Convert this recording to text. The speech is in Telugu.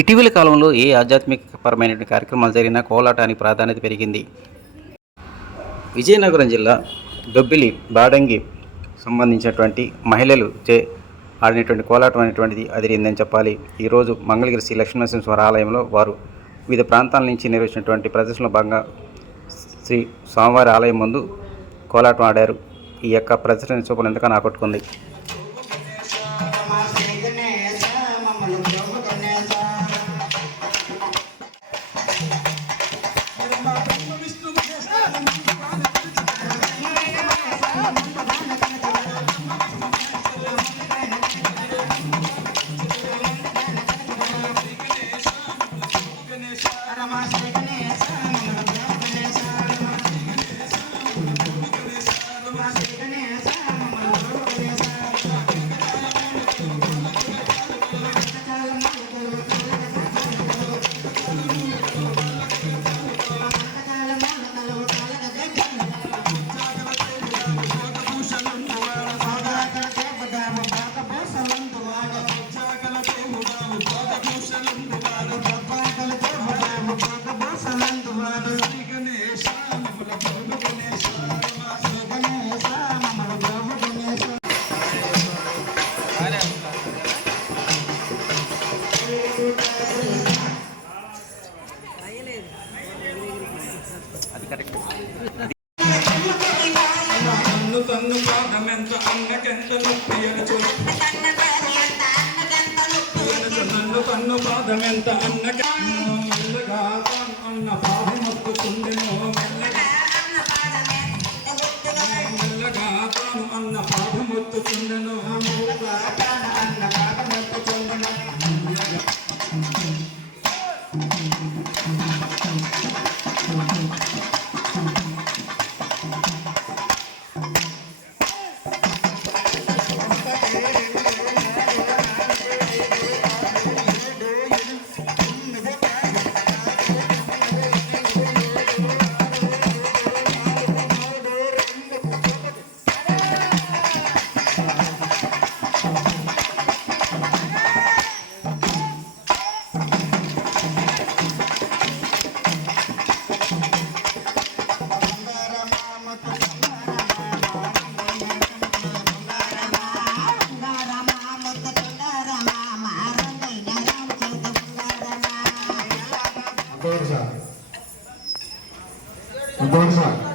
ఇటీవల కాలంలో ఏ ఆధ్యాత్మికపరమైనటువంటి కార్యక్రమాలు జరిగినా కోలాటానికి ప్రాధాన్యత పెరిగింది. విజయనగరం జిల్లా దొబ్బిలి బాడంగి సంబంధించినటువంటి మహిళలు చే ఆడినటువంటి కోలాటం అనేటువంటిది అదిరిందని చెప్పాలి. ఈరోజు మంగళగిరి శ్రీ లక్ష్మీనరసింహస్వామి ఆలయంలో వారు వివిధ ప్రాంతాల నుంచి నిర్వహించినటువంటి ప్రదర్శనలో భాగంగా శ్రీ స్వామివారి ఆలయం ముందు కోలాటం ఆడారు. ఈ యొక్క ప్రదర్శన చూపలు ఎంతగానో ఆకట్టుకుంది விஷ்ணு తన్ను తన్ను పాదమెంత అన్నకెంత నొప్పి అనచు నన్ను తన్ను పాదమెంత అన్నక మెల్లగా అన్న పాదం మొక్కుతుండెను మెల్లగా మెల్లగా తాను అన్న పాదం మొత్తుతుండెను Abdurza. Abdurza.